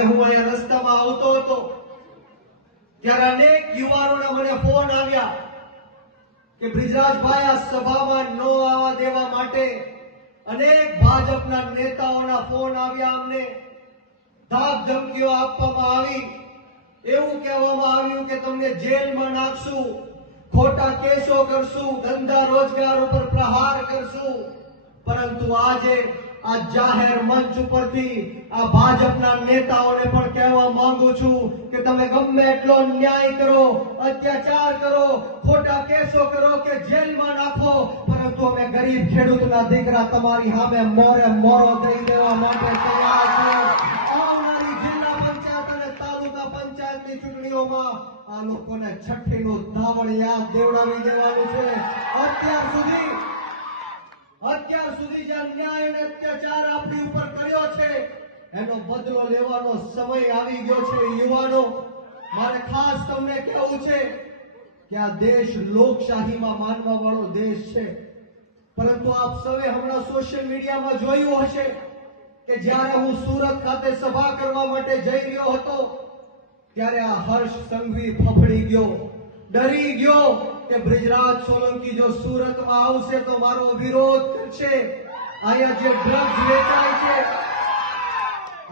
જ્યારે હું અહીંયા રસ્તામાં આવતો હતો ત્યારે અનેક યુવાનોના મને ફોન આવ્યા કે બ્રિજરાજભાઈ આ સભામાં ન આવવા દેવા માટે અનેક ભાજપના નેતાઓના ફોન આવ્યા, અમને ધાક ધમકીઓ આપવામાં આવી, એવું કહેવામાં આવ્યું કે તમને જેલમાં નાખશું, ખોટા કેસો કરશું, ધંધા રોજગાર ઉપર પ્રહાર કરશું. પરંતુ આજે આ જાહેર મંચ ઉપરથી આ ભાજપના નેતાઓને પણ કહેવા માંગુ છું કે તમે ગમે એટલો ન્યાય કરો, અત્યાચાર કરો, ખોટા કેસો કરો કે જેલમાં નાખો, પરંતુ અમે ગરીબ ખેડૂતના દીકરા તમારી સામે મોરે મોરો દઈ દેવા માટે તૈયાર છીએ. આવનારી જિલ્લા પંચાયત અને તાલુકા પંચાયતની ચૂંટણીઓમાં આ લોકોને છઠ્ઠીનું ધાવણ યાદ દેવડાવી દેવાનું છે. અત્યાર સુધી જે અન્યાય અને અત્યાચાર આપણી ઉપર કર્યો છે એનો બદલો લેવાનો સમય આવી ગયો છે. યુવાનો, મારે ખાસ તમને કહેવું છે કે આ દેશ લોકશાહીમાં માનવા વાળો દેશ છે, પરંતુ આપ સૌએ હમણાં સોશિયલ મીડિયામાં જોયું હશે કે જ્યારે હું સુરત ખાતે સભા કરવા માટે જઈ રહ્યો હતો ત્યારે આ હર્ષ સંઘવી ફફડી ગયો, ડરી ગયો કે બ્રિજરાજ સોલંકી જો સુરતમાં આવશે તો મારો વિરોધ કરશે. અહીંયા જે ડ્રગ્સ વેચાય છે,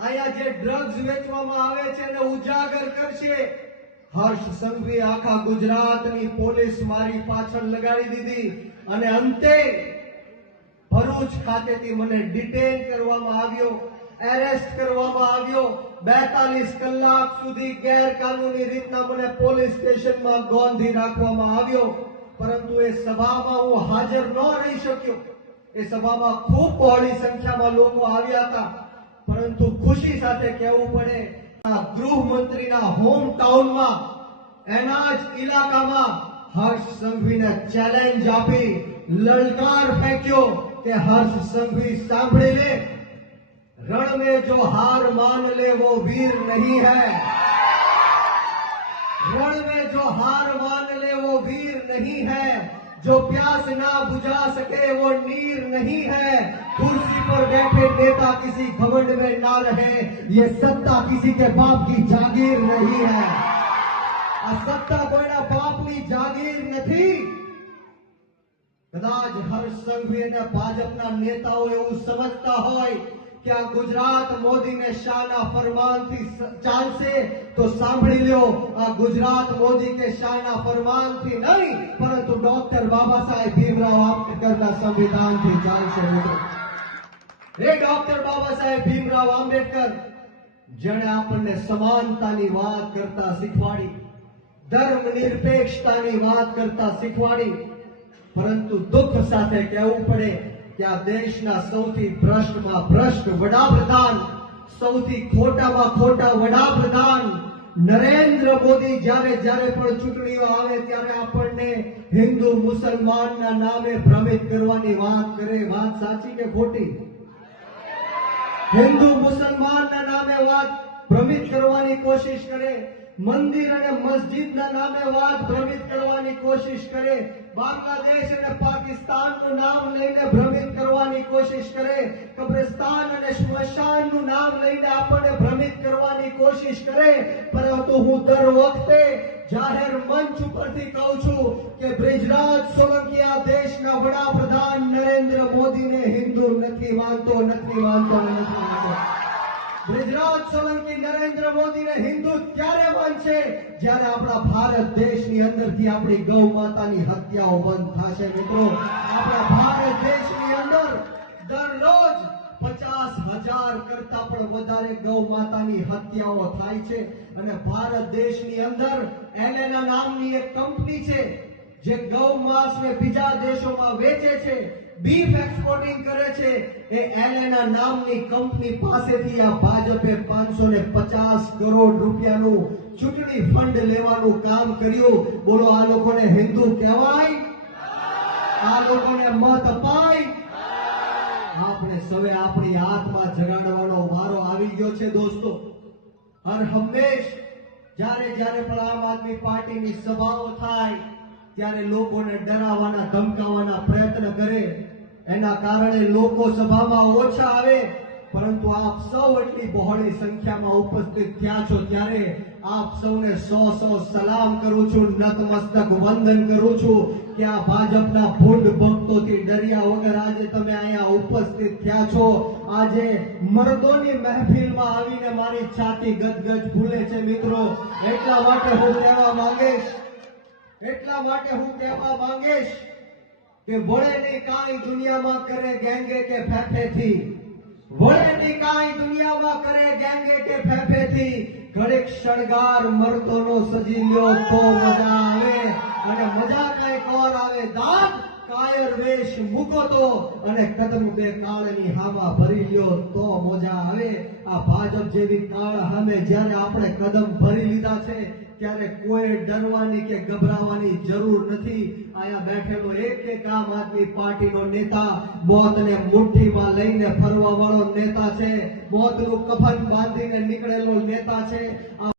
અહીંયા જે ડ્રગ્સ વેચવામાં આવે છે એને ઉજાગર કરશે. હર્ષ સંઘવી આખા ગુજરાતની પોલીસ મારી પાછળ લગાડી દીધી અને અંતે ભરૂચ ખાતેથી મને ડિટેન કરવામાં આવ્યો, એરેસ્ટ કરવામાં આવ્યો. 42 કલાક સુધી ગેરકાનૂની રીતના મને પોલીસ સ્ટેશનમાં ગોંધી રાખવામાં આવ્યો. પરંતુ એ સભામાં હું હાજર ન રહી શક્યો. એ સભામાં ખૂબ બહોળી સંખ્યામાં લોકો આવ્યા હતા, પરંતુ ખુશી સાથે કહેવું પડે આ ગૃહમંત્રીના હોમ ટાઉનમાં એના જ ઇલાકામાં હર્ષ સંઘવીને ચેલેન્જ આપી લલકાર ફેંક્યો કે હર્ષ સંઘવી સાંભળી લે, रण में जो हार मान ले वो वीर नहीं है, रण में जो हार मान ले वो वीर नहीं है, जो प्यास ना बुझा सके वो नीर नहीं है, कुर्सी पर बैठे नेता किसी घमंड में ना रहे, ये सत्ता किसी के बाप की जागीर नहीं है. आ सत्ता कोईना बापनी जागीर નથી. કદાચ હર્ષ સંઘવી અને ભાજપના નેતાઓ એવું સમજતા હોય કે આ ગુજરાત મોદીને શાહના ફરમાનથી ચાલશે, તો સાંભળી લ્યો, આ ગુજરાત મોદી કે શાહના ફરમાનથી નહીં પરંતુ ડોક્ટર બાબા સાહેબ ભીમરાવ આંબેડકરના સંવિધાનથી ચાલશે. એ ડોક્ટર બાબા સાહેબ ભીમરાવ આંબેડકર જેણે આપણને સમાનતાની વાત કરતા શીખવાડી, ધર્મ નિરપેક્ષતાની વાત કરતા શીખવાડી, પરંતુ દુઃખ સાથે કહેવું પડે કે આ દેશના સૌથી ભ્રષ્ટમાં ભ્રષ્ટ વડાપ્રધાન, સૌથી ખોટામાં ખોટા વડાપ્રધાન નરેન્દ્ર મોદી જ્યારે પણ ચૂંટણીઓ આવે ત્યારે આપણને હિન્દુ મુસલમાનના નામે ભ્રમિત કરવાની વાત કરે. વાત સાચી કે ખોટી? હિન્દુ મુસલમાનના નામે વાત ભ્રમિત કરવાની કોશિશ કરે, મંદિર અને મસ્જિદના નામે વાત ભ્રમિત કરવાની કોશિશ કરે, બાંગ્લાદેશ અને પાકિસ્તાનનું નામ લઈને ભ્રમિત કરવાની કોશિશ કરે, કબ્રસ્તાન અને સ્મશાનનું નામ લઈને આપણને ભ્રમિત કરવાની કોશિશ કરે. પરંતુ હું દર વખતે જાહેર મંચ ઉપરથી કહું છું કે બ્રિજરાજ સોલંકી આ દેશના વડાપ્રધાન નરેન્દ્ર મોદીને હિન્દુ નથી માનતો. બ્રિજરાજ સોલંકી નરેન્દ્ર મોદીને હિન્દુ ત્યારે માનશે જ્યારે આપણા ભારત દેશની અંદરથી આપણી ગૌ માતાની હત્યાઓ બંધ થશે. મિત્રો, આપણા ભારત દેશની અંદર દરરોજ 50,000 કરતા પણ વધારે ગૌ માતાની હત્યાઓ થાય છે અને ભારત દેશની અંદર એલેના નામની એક કંપની છે જે ગૌ માંસને બીજા દેશોમાં વેચે છે, બીફ એક્સપોર્ટિંગ કરે છે. એ એલેના નામની કંપની પાસેથી આ ભાજપે 550 કરોડ રૂપિયાનું ચૂંટણી ફંડ લેવાનું કામ કર્યું. બોલો, આ લોકોને હિન્દુ કહેવાય? આ લોકોને મત અપાય? આપણે સૌએ આપણી આત્મા જગાડવાનો વારો આવી ગયો છે. દોસ્તો, હર હંમેશ જ્યારે પણ આમ આદમી પાર્ટીની સભાઓ થાય ત્યારે લોકોને ડરાવવાના ધમકાવવાના પ્રયત્ન કરે, એના કારણે લોકો સભામાં ઓછા આવે પરંતુ આપ સૌ એટલી બહોળી સંખ્યામાં ઉપસ્થિત થયા છો ત્યારે આપ સૌને સો સલામ કરું છું, નતમસ્તક વંદન કરું છું કે આ ભાજપના ભૂંડ ભક્તોથી ડર્યા વગર આજે તમે અહીંયા ઉપસ્થિત થયા છો. આજે મર્દોની મહેફિલમાં આવીને મારી છાતી ગદગદ ફૂલે છે મિત્રો. એટલા માટે હું કહેવા માંગીશ કે વળે નહીં કાંઈ દુનિયામાં કરે ગેંગે કે ફેફેથી, વળે નહીં કાંઈ દુનિયામાં કરે ગેંગે કે ફેફેથી. ઘડીક શણગાર મર્દોનો સજી લ્યો તો મજા આવે, અને મજા કાંઈક ઓર આવે. દાદ કાયર વેશ મૂકો તો અને કદમ બે કાળની હામાં ભરી લ્યો તો મજા આવે. આ ભાજપ જેવી કાળ સામે જ્યારે આપણે કદમ ભરી લીધા છે ત્યારે કોઈ ડરવાની કે ગભરાવાની જરૂર નથી. આયા બેઠેલો એક આમ આદમી પાર્ટીનો નેતા મોતને મુઠ્ઠીમાં લઈને ફરવા વાળો નેતા છે, મોતનું કફન બાંધીને નીકળેલો નેતા છે.